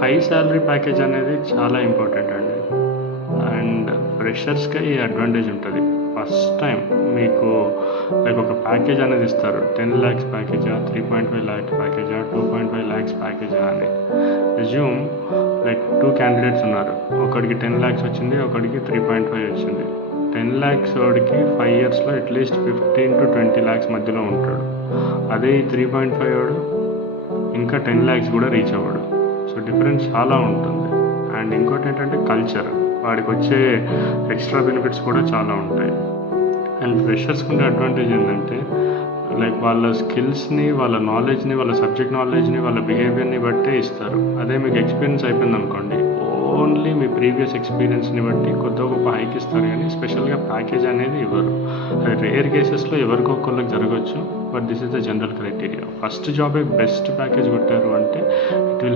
High salary package అనేది చాలా important అండి. అండ్ ఫ్రెషర్స్‌కి ఈ అడ్వాంటేజ్ ఉంటుంది. ఫస్ట్ టైం మీకు లైక్ ఒక ప్యాకేజ్ అనేది ఇస్తారు. 10 lakhs ప్యాకేజా, 3.5 lakhs ప్యాకేజా, 2.5 lakhs ప్యాకేజా అని. అస్యూమ్ లైక్ 2 క్యాండిడేట్స్ ఉన్నారు. ఒకడికి 10 lakhs వచ్చింది, ఒకడికి 3.5 వచ్చింది. 10 lakhs వాడికి 5 yearsలో అట్లీస్ట్ 15 to 20 lakhs మధ్యలో ఉంటాడు. అదే ఈ 3.5 వాడు ఇంకా 10 lakhs కూడా రీచ్ అవ్వడు. సో డిఫరెన్స్ చాలా ఉంటుంది. అండ్ ఇంకోటి ఏంటంటే కల్చర్, వాడికి వచ్చే ఎక్స్ట్రా బెనిఫిట్స్ కూడా చాలా ఉంటాయి. అండ్ ఫ్రెషర్స్కి ఉండే అడ్వాంటేజ్ ఏంటంటే లైక్ వాళ్ళ స్కిల్స్ని, వాళ్ళ నాలెడ్జ్ని, వాళ్ళ సబ్జెక్ట్ నాలెడ్జ్ని, వాళ్ళ బిహేవియర్ని బట్టే ఇస్తారు. అదే మీకు ఎక్స్పీరియన్స్ అయిపోయింది అనుకోండి, ఓన్లీ మీ ప్రీవియస్ ఎక్స్పీరియన్స్ని బట్టి కొద్ది గొప్ప హైక్ ఇస్తారు, కానీ స్పెషల్గా ప్యాకేజ్ అనేది ఇవ్వరు. అది రేర్ కేసెస్లో ఎవరికొకళ్ళకి జరగవచ్చు, but this is the general criteria. First జాబే బెస్ట్ ప్యాకేజ్ కొట్టారు అంటే ఇట్ విల్